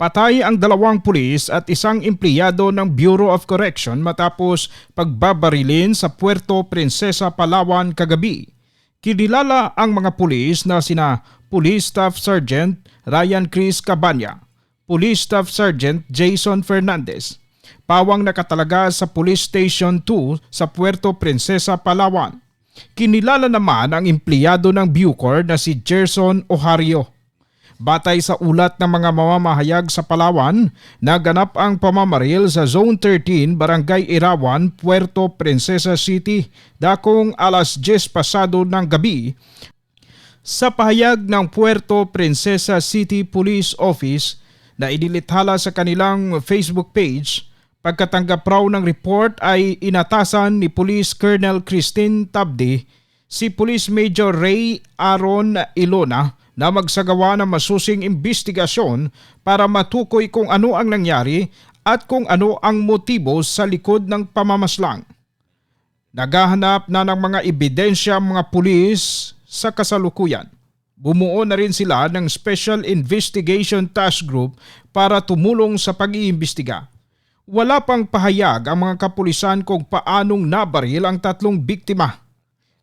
Patay ang 2 pulis at isang empleyado ng Bureau of Correction matapos pagbabarilin sa Puerto Princesa, Palawan kagabi. Kinilala ang mga pulis na sina Police Staff Sergeant Ryan Chris Cabanya, Police Staff Sergeant Jason Fernandez, pawang nakatalaga sa Police Station 2 sa Puerto Princesa, Palawan. Kinilala naman ang empleyado ng Bucor na si Gerson Ohario. Batay sa ulat ng mga mamamahayag sa Palawan, naganap ang pamamaril sa Zone 13, Barangay Irawan, Puerto Princesa City, dakong alas 10 pasado ng gabi. Sa pahayag ng Puerto Princesa City Police Office na inilithala sa kanilang Facebook page, pagkatanggap raw ng report ay inatasan ni Police Colonel Christine Tabde si Police Major Ray Aaron Ilona na magsagawa ng masusing investigasyon para matukoy kung ano ang nangyari at kung ano ang motibo sa likod ng pamamaslang. Naghahanap na ng mga ebidensya ang mga pulis sa kasalukuyan. Bumuo na rin sila ng Special Investigation Task Group para tumulong sa pag-iimbestiga. Wala pang pahayag ang mga kapulisan kung paanong nabaril ang 3 biktima.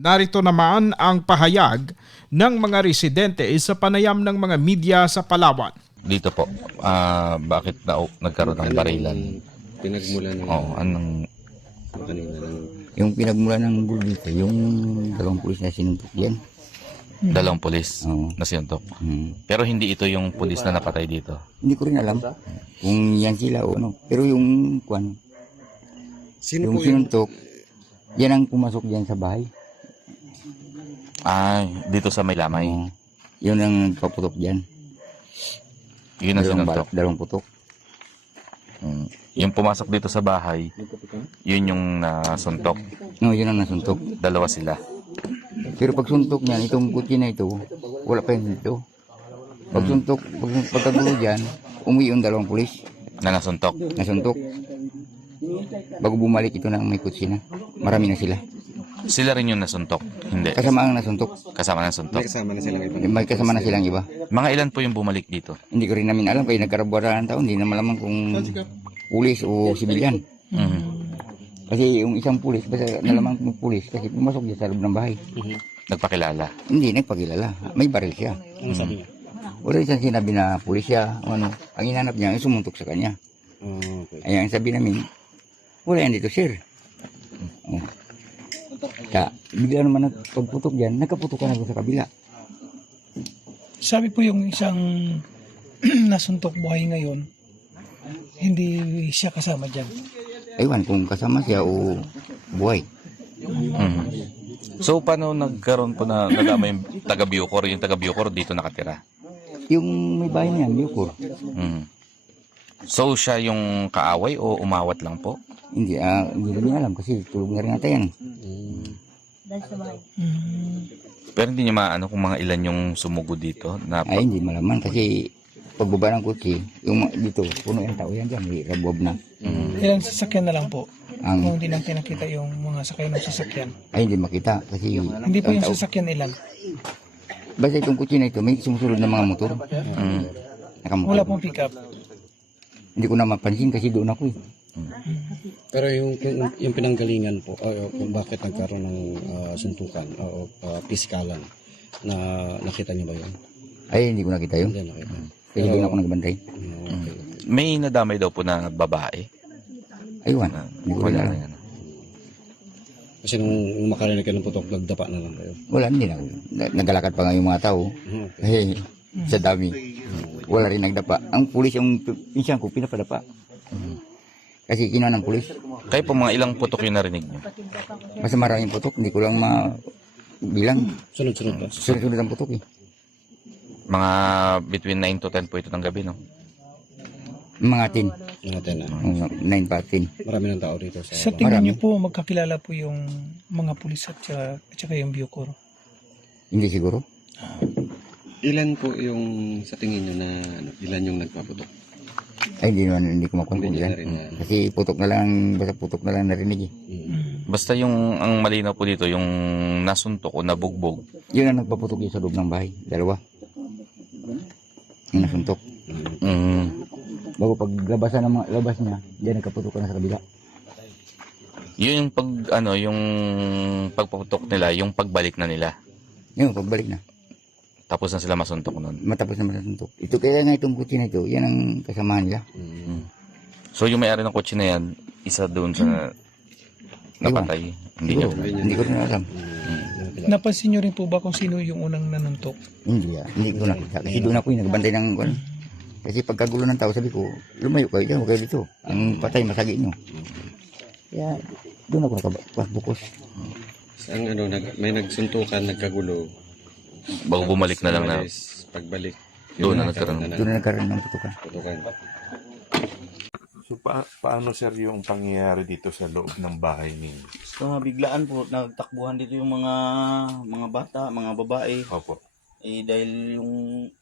Narito naman ang pahayag ng mga residente sa panayam ng mga media sa Palawan. Dito po, bakit nagkaroon ng barilan? Pinagmula ng Anong... kanina ng Yung pinagmula ng gulo dito, yung 2 pulis na sinuntok yan. 2 pulis Oo. na sinuntok. Hmm. Pero hindi ito yung pulis na napatay dito. Hindi ko rin alam kung yan sila o ano. Pero yung Sino yung po yung sinuntok, yan ang pumasok diyan sa bahay. Dito sa may lamay. Oo. Yun ang nagpaputok diyan. Yun ang sinuntok. 2 putok. Yung pumasok dito sa bahay, yun yung nasuntok. No, yun ang nasuntok. 2 sila. Pero pag suntok niyan, itong kutsi na ito, wala pa yun dito. Pag suntok, pagkagulo diyan, umuwi yung 2 pulis. Na nasuntok. Nasuntok. Bago bumalik ito na may kutsi na. Marami na sila. Sila rin yung nasuntok. Hindi. Kasama ang nasuntok. Kasama ng suntok. may kasama na silang iba? May kasama na silang iba. Mga ilan po yung bumalik dito? Hindi ko rin namin alam kaya nagkarabuara ng taon. Hindi na malaman kung pulis o sibilyan. Kasi yung isang pulis, basta nalaman kung pulis kasi pumasok niya sa loob ng bahay. Nagpakilala. Hindi nagpakilala. May baril siya. Ano sabi niya? Wala siyang sinabi na pulis siya o ano. Ang hinanap niya ay sumuntok sa kanya. Okay. Ay ang sabi namin, wala yan dito sir. Oh. Kaya bigla naman nagpagputok dyan, nagkaputok ka na sa kabila. Sabi po yung isang nasuntok buhay ngayon, hindi siya kasama dyan. Aywan kung kasama siya o buhay. So, paano nagkaroon po na nagama yung taga-Bucor? Yung taga-Bucor dito nakatira? Yung may bahay niya, Bucor. So, siya yung kaaway o umawat lang po? Hindi rin alam kasi tulog na rin natin yan. Pero hindi niya maano kung mga ilan yung sumugod dito? Na Ay, hindi malaman kasi pagbaba ng kutsi, yung dito, puno yung tao yan dyan, may rabob na. Ilang sasakyan na lang po. Ang, Kung hindi natin nakita yung mga sakay ng sasakyan. ay, hindi makita kasi Hindi po yung ang tao- sasakyan ilan. Basta itong kutsi na ito, may sumusunod na mga motor. Nakamotor. Wala pong pick up. Hindi ko na mapansin kasi doon ako eh. Pero yung pinanggalingan po, kung bakit nagkaroon ng suntukan o pisikalan, na nakita niyo ba yun? Ay, hindi ko nakita yun. Hindi nakita. Kasi doon ako nagbantay. Okay. may nadamay daw po na babae. Aywan, hindi ko rin Wala alam. rin. Kasi nung makarinig ka ng putok, nagdapa na lang kayo. Wala, hindi na. Nagalakad pa nga yung mga tao. Eh, sa dami. Wala rin nagdapa. Ang pulis, yung pinsan ko, pinapadapa. Kasi kinuha ng pulis. Kayo po mga ilang putok yung narinig niyo? Basta maraming putok, hindi ko lang bilang. Sunod-sunod ba? Sunod-sunod ang putok eh. Mga between 9 to 10 po ito ng gabi, no? Mga 10. Natin na. 9 pa 10. Marami ng tao dito sa... Sa tingin niyo po, magkakilala po yung mga pulis at saka yung Bucor. Hindi siguro. Ilan po yung sa tingin nyo na ilan yung nagpaputok? Ay, hindi ko makuha kung Hindi ilan. na rin na... Kasi putok na lang, basta putok na lang narinig eh. Basta yung ang malinaw po dito, yung nasuntok o nabugbog. Yun ang nagpaputok yun sa loob ng bahay. 2. Yung nasuntok. Bago paglabasan ng mga labas niya, diyan nagkaputukan na sa kabila. Yun yung yung pagputok nila, yung pagbalik na nila. Yun, pagbalik na. Tapos na sila masuntok nun. Matapos na matasuntok. Ito kaya nga itong kutsi na ito, yan ang kasamahan nila. So yung may-ari ng kotse na yan, isa doon sa napatay. Hindi niya. Siguro, hindi ko rin alam. Napansin nyo rin po ba kung sino yung unang nanuntok? Hindi ko nakita. Kasi doon ako yung nagbantay ng kwan. Kasi pagkagulo ng tao, sabi ko, lumayo kayo dyan, huwag kayo dito. Ang patay, masagi nyo. Kaya doon ako nakabukos. Ang may nagsuntukan, nagkagulo. Bago bumalik na lang na. Pagbalik. Doon na nagkaroon. Doon na nagkaroon ng putukan. So paano sir yung pangyayari dito sa loob ng bahay ninyo? So biglaan po nagtakbuhan dito yung mga bata, mga babae. Opo. Dahil yung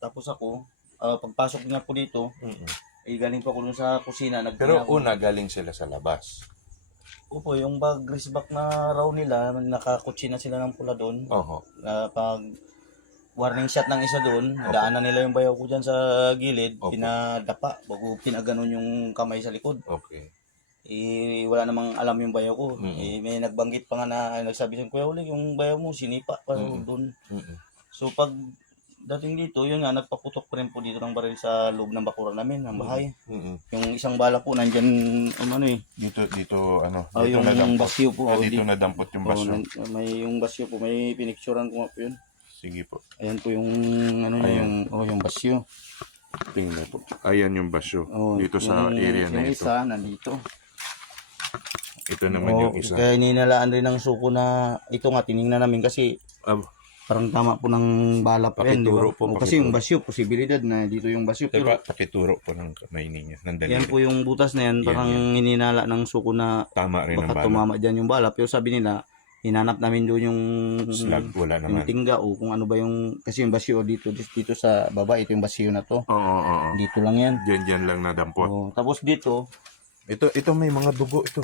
tapos ako, pagpasok niya po dito, galing po ako dun sa kusina. Pero una galing sila sa labas. Opo, yung greaseback na raw nila, nakakutsi na sila ng pula doon. Oho. Pag warning shot ng isa doon, daanan nila yung bayaw ko dyan sa gilid, Opo. pinadapa, bago pinaganon yung kamay sa likod. Okay. Wala namang alam yung bayaw ko. Mm-mm. May nagbanggit pa nga na nagsabi siya, Kuya Uling, yung bayaw mo, sinipa pa doon. So pag dating dito, yun nga, nagpaputok pa rin po dito ng baril sa loob ng bakuran namin, ng bahay. Yung isang bala po, nandyan, Dito yung nadampot. basyo po. Dito nadampot yung baso. May yung basyo po, may pinicturan ko nga po yun. Sige po. Ayan po yung, yung basyo. Tingnan po. Ayan yung basyo. Oh, Dito sa area na yung ito. isa, nandito. Ito naman yung isa. Kaya ninalaan rin ng suko na, ito nga, tinignan namin kasi, Ah, parang tama po ng bala po yan, di ba? Pakituro po, Kasi yung pakituro. basyo, posibilidad na dito yung basyo. Pero Teka, pakituro po ng kamay ninyo. Ng yan daliri. po yung butas na yan, parang hininala ng suko na Tama rin ang baka bala. tumama dyan yung bala. Pero sabi nila, hinanap namin doon yung Slug, wala yung naman. tingga o kung ano ba yung, kasi yung basyo dito sa baba, ito yung basyo na to. Oo. Dito lang yan. Diyan lang nadampot. Oh, tapos dito, Ito may mga dugo ito.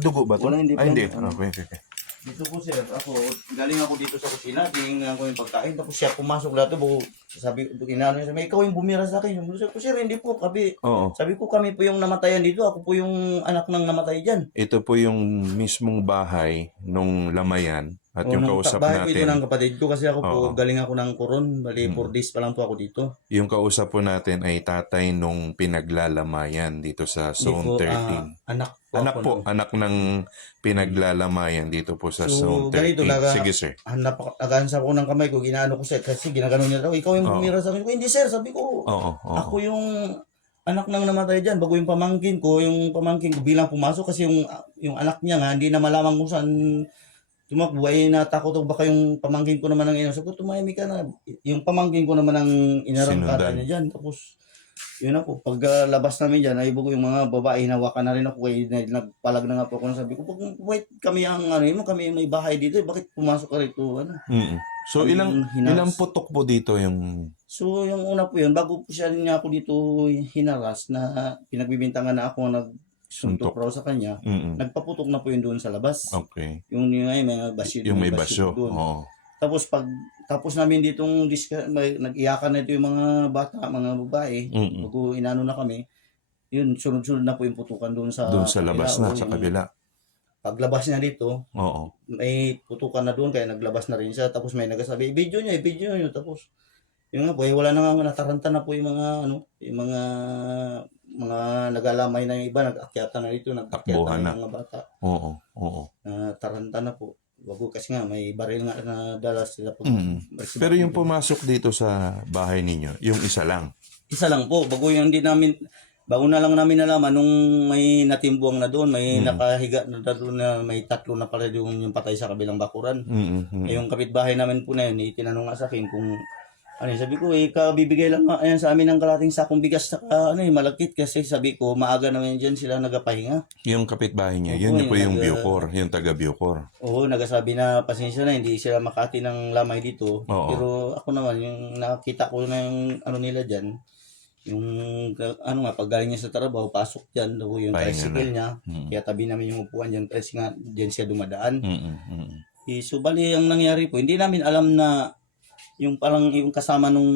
Dugo ba ito? Wala, hindi pa Hindi. yan. Okay. dito po sir, galing ako dito sa kusina, tinignan ko yung pagkain, tapos siya pumasok lahat, sabi, inano niya, ikaw yung bumira sa akin. Sabi ko, sir, hindi po, Oo. sabi ko, kami po yung namatayan dito, ako po yung anak ng namatay dyan. Ito po yung mismong bahay nung Lamayan at yung kausap bahay ko ito ng natin. kapatid ko kasi ako po, Oo. galing ako ng Coron, bali 4 days pa lang po ako dito. Yung kausap po natin ay tatay nung pinaglalamayan dito sa Zone 13. Anak po. Anak ng pinaglalamayan dito po sa So, Zone ganito, 13. Sige sir. Nagahansa ko ng kamay ko, ginaano ko siya, kasi ginagano niya daw, ikaw yung Oo. bumira sa akin. Hindi sir, sabi ko, Oo. ako yung anak ng namatay dyan, bago yung pamangkin ko bilang pumasok kasi yung anak niya nga, hindi na malaman kung saan tumakbo, ay natakot ako baka yung pamangkin ko naman ang inarang. Sabi ko, tumahimik ka na. Yung pamangkin ko naman ang inarangkata Sinundan. niya dyan. Tapos, yun ako, pag labas namin dyan, ay bugo yung mga babae, hinawakan na rin ako, nagpalag na nga po ako. Sabi ko, wait, kami ang kami may bahay dito, bakit pumasok ka rito? So ilang putok po dito yung So, yung una po yun, bago po siya niya ako dito hinaras na pinagbibintangan na ako Suntok. nagsuntok raw sa kanya, nagpaputok na po yun doon sa labas. Okay. Yung may basyo. Yung may basyo. doon. Oo. Tapos tapos namin ditong nag-iyakan na ito yung mga bata, mga babae, bago inano na kami, yun, sunod-sunod na po yung putukan doon sa labas na, sa kabila. Paglabas niya dito, Oo. may putukan na doon, kaya naglabas na rin siya. Tapos may nagsasabi, video niyo. Tapos, yun nga po, wala na nga, nataranta na po yung mga nagalamay na yung iba, nag-akyatan na dito, nag-akyatan na yung mga bata. Oo. Taranta na po. Bago kasi nga, may baril nga na dala sila po. Pero yung pumasok dito sa bahay ninyo, yung isa lang. Isa lang po, bago na lang namin nalaman nung may natimbuang na doon, may nakahiga na doon na may 3 na pala yung patay sa kabilang bakuran. Yung kapitbahay namin po na yun, itinanong nga sa akin kung sabi ko, kabibigay lang nga ayan sa amin ng kalating sakong bigas na malagkit kasi sabi ko, maaga naman dyan sila nagapahinga. Yung kapitbahay niya, Opo, yun po yung yung Bucor, yung taga Bucor. Oo, nagasabi na pasensya na, hindi sila makati ng lamay dito. Oo. Pero ako naman, yung nakita ko na yung nila dyan, yung pag galing niya sa trabaho, pasok dyan, yung Pahinga tricycle na. niya, kaya tabi namin yung upuan dyan, kasi nga dyan siya dumadaan. Mm-mm. So bali, ang nangyari po, hindi namin alam na yung parang yung kasama nung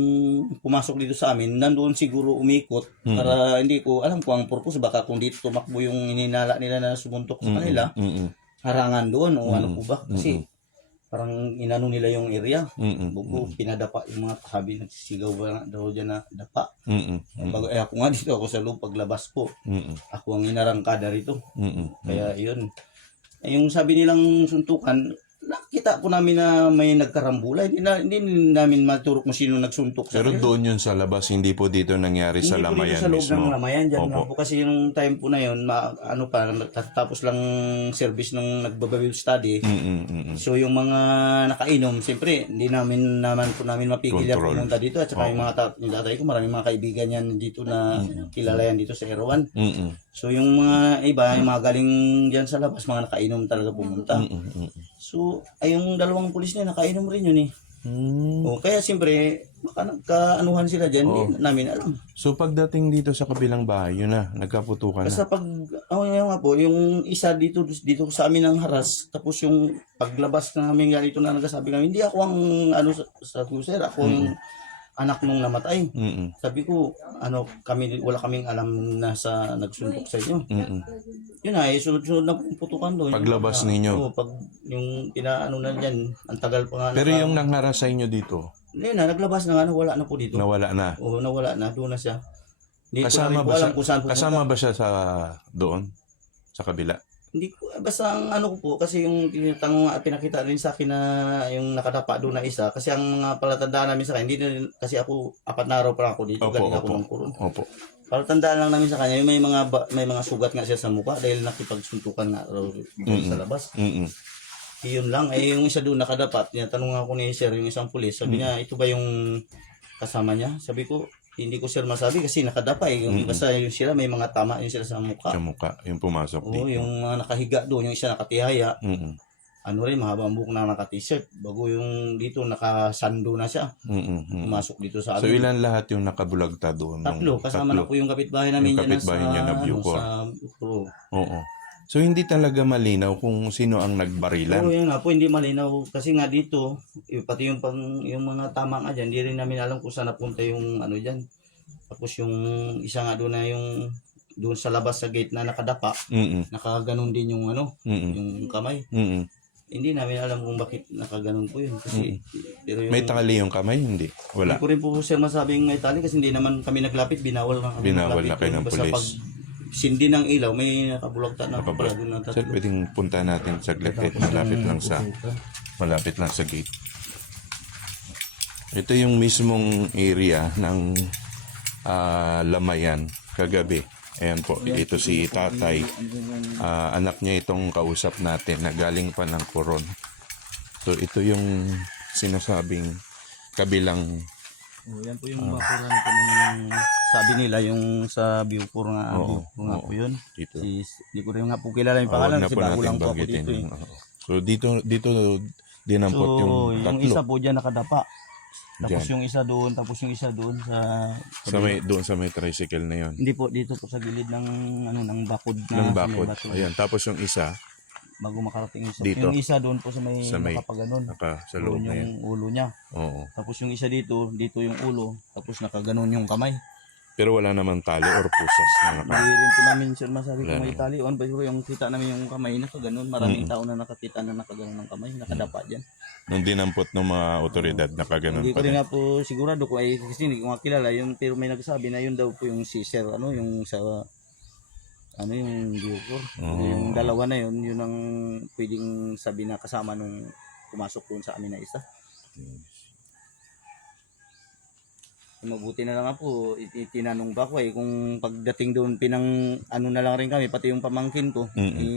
pumasok dito sa amin, nandoon siguro umikot para hindi ko alam kung ang purpose. Baka kung dito tumakbo yung ininala nila na sumuntok sa kanila, harangan doon o ano po ba? Kasi parang inano nila yung area. Bugo, pinadapa yung mga sabi, nagsisigaw ba daw dyan na dapa. Bago, ako nga dito ako sa loob paglabas ko. Ako ang inarangkada rito. Kaya yun. Yung sabi nilang suntukan, nakita po namin na may nagkarambula. Hindi namin maturok kung sino nagsuntok sa Pero kanila. doon yun sa labas, hindi po dito nangyari sa Hindi po dito Lamayan sa loob mismo. ng Lamayan. Diyan Opo. lang po kasi yung time po na yun, tapos lang service nung nagbabible study. So yung mga nakainom, siyempre, hindi namin mapigil yan Control. pumunta dito. At saka yung mga yung tatay ko, maraming mga kaibigan yan dito na kilala yan dito sa Erawan. So yung mga iba, yung mga galing dyan sa labas, mga nakainom talaga pumunta. So, ay yung dalawang pulis na nakainom rin yun eh. O, kaya siyempre, baka nagkaanuhan sila dyan, hindi namin alam. So pagdating dito sa kabilang bahay, yun na, nagkaputukan na. Basta yun nga po, yung isa dito sa amin ang haras, tapos yung paglabas namin ganito na nagsasabi kami, hindi ako ang sa cruiser, ako yung anak nung namatay. Sabi ko, wala kaming alam na sa nagsuntok sa inyo. Yun na, sunod-sunod na putukan doon. Paglabas ninyo. Oo, pag yung pinaano na dyan, ang tagal pa nga. Pero yung nangharas sa inyo dito, Yun na, naglabas na nga, wala na po dito. nawala na. Oo, nawala na, doon na siya. Hindi ko na Kasama rin po ba alam siya, kung saan pupunta. kasama ba siya sa doon? Sa kabila? Hindi ko, basta ang ko po, kasi yung pinakita rin sa akin na yung nakadapa doon na isa, kasi ang mga palatandaan namin sa kanya, hindi na rin, kasi ako, 4 na araw pa lang ako dito, galing ako ng kurun. Opo. Palatandaan lang namin sa kanya, yung may mga sugat nga siya sa mukha dahil nakipagsuntukan nga raw doon sa labas. Yun lang, yung isa doon nakadapat, tinatanong ako ni sir, yung isang pulis, sabi niya, ito ba yung kasama niya? Sabi ko, hindi ko sir masabi kasi nakadapa basta yung sila, may mga tama yung sila sa mukha. Sa mukha, yung pumasok Oo, dito. yung mga nakahiga doon, yung isa nakatihaya, mahabang buhok na naka-t-shirt, bago yung dito nakasando na siya, pumasok dito sa So amin. ilan lahat yung nakabulagta doon? Tatlo, kasama na po yung kapitbahay namin Yung dyan kapitbahay niya na Bucor. sa Bucor. Oo. So hindi talaga malinaw kung sino ang nagbarilan. Oo, yun nga po, hindi malinaw. Kasi nga dito, pati yung mga tama nga dyan, hindi rin namin alam kung saan napunta yung dyan. Tapos yung isa nga doon na yung doon sa labas sa gate na nakadapa, nakaganon din yung yung kamay. Hindi namin alam kung bakit nakaganon po yun. Kasi, pero yung, May tali yung kamay? Hindi. Wala. Hindi ko rin po sir masabing may tali kasi hindi naman kami naglapit, binawal na kami Binawal na naglapit. kayo ng Basta pulis. pag sindi ng ilaw, may nakabulagta na pala doon na Sir, tatlo. pwedeng punta natin saglit kahit malapit lang sa gate. Ito yung mismong area ng Lamayan kagabi. Ayan po, ito si tatay. Anak niya itong kausap natin na galing pa ng Coron. So ito yung sinasabing kabilang. Yan po yung bakuran po ng sabi nila yung sa Bucor nga, Bucor nga po yun. Dito. Hindi ko rin nga po kilala yung Huwag pangalan na kasi po bago natin lang po ako banggitin. dito eh. So dito dinampot So, yung yung tatlo. isa po dyan nakadapa. Tapos Dyan. yung isa doon, tapos yung isa doon Doon sa may tricycle na yon. hindi po dito po sa gilid ng ng bakod na Ng sa may bakod. bato. Ayan, tapos yung isa Bago makarating yung isa. Dito. Yung isa doon po sa may nakapaganon. sa loob Doon na yan. yung ulo niya. Oo. Tapos yung isa dito yung ulo, tapos nakaganon yung kamay. Pero wala naman tali or pusas na Hindi rin po namin sir masabi kung Wala may tali on, pero yung kita namin yung kamay nakaganon. Maraming tao na nakakita na nakaganon ng kamay, nakadapa dyan. Nung dinampot ng mga otoridad, nakaganon Hindi pa ko rin rin. nga po sigurado ko ay kasi hindi ko nga kilala yung pero may nagsabi na yun daw po yung si sir yung sa yung Bucor. Yung dalawa na yun ang pwedeng sabi na kasama nung pumasok doon sa amin na isa. Mabuti na lang nga po itinanong ba ko kung pagdating doon na lang rin kami pati yung pamangkin ko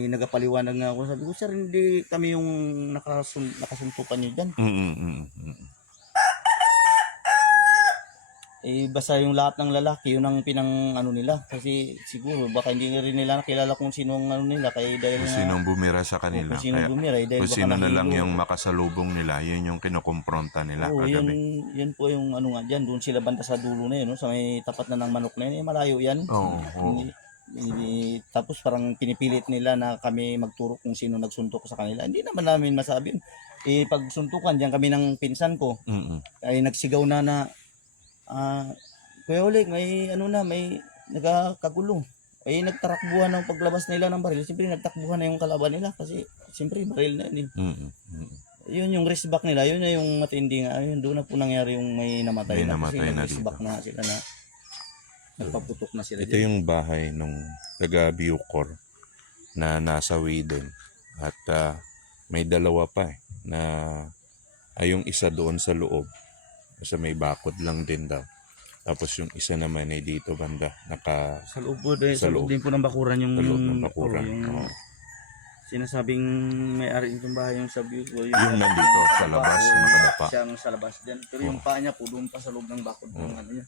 nagapaliwanag nga ako, sabi ko sir hindi kami yung nakasuntukan niyo diyan. Basta yung lahat ng lalaki yun ang nila kasi siguro baka hindi rin nila nakilala kung sino ang nila kaya dahil Kung sinong bumira sa kanila. kung sino Kaya, bumira dahil kung baka sino na lang nahilo. yung makasalubong nila, yun yung kinukumpronta nila Oo, kagabi. yun po yung nga dyan. Doon sila banda sa dulo na yun, no? Sa may tapat na ng manok na yun. Malayo yan. Oo. Tapos parang pinipilit nila na kami magturo kung sino nagsuntok sa kanila. Hindi naman namin masabi yun. pagsuntukan diyan kami ng pinsan ko. Mm-mm. Ay nagsigaw na Kuya Oleg, may may nagkakagulo. Ay nagtarakbuhan ng paglabas nila ng baril. Siyempre nagtakbuhan na yung kalaban nila kasi siyempre baril na yun. Mm-mm. Mm-mm. Yun yung wrist back nila, yun na yung matindi nga. Ayun, doon na po nangyari yung may namatay May na. namatay kasi na wrist dito. back na sila na nagpaputok na sila Ito yung bahay nung taga Bucor na nasa Widen. At may dalawa pa na yung isa doon sa loob. Kasi may bakod lang din daw. Tapos yung isa naman ay dito banda. Sa loob po, sa Sa loob. loob din po ng bakuran yung, Sa loob ng bakuran. yung Oo. sinasabing may-ari itong bahay yung sa view. Yung nandito sa labas, nakadapa. Siyang sa labas din. Pero yung paa niya po doon pa sa loob ng bakod ng ano niya.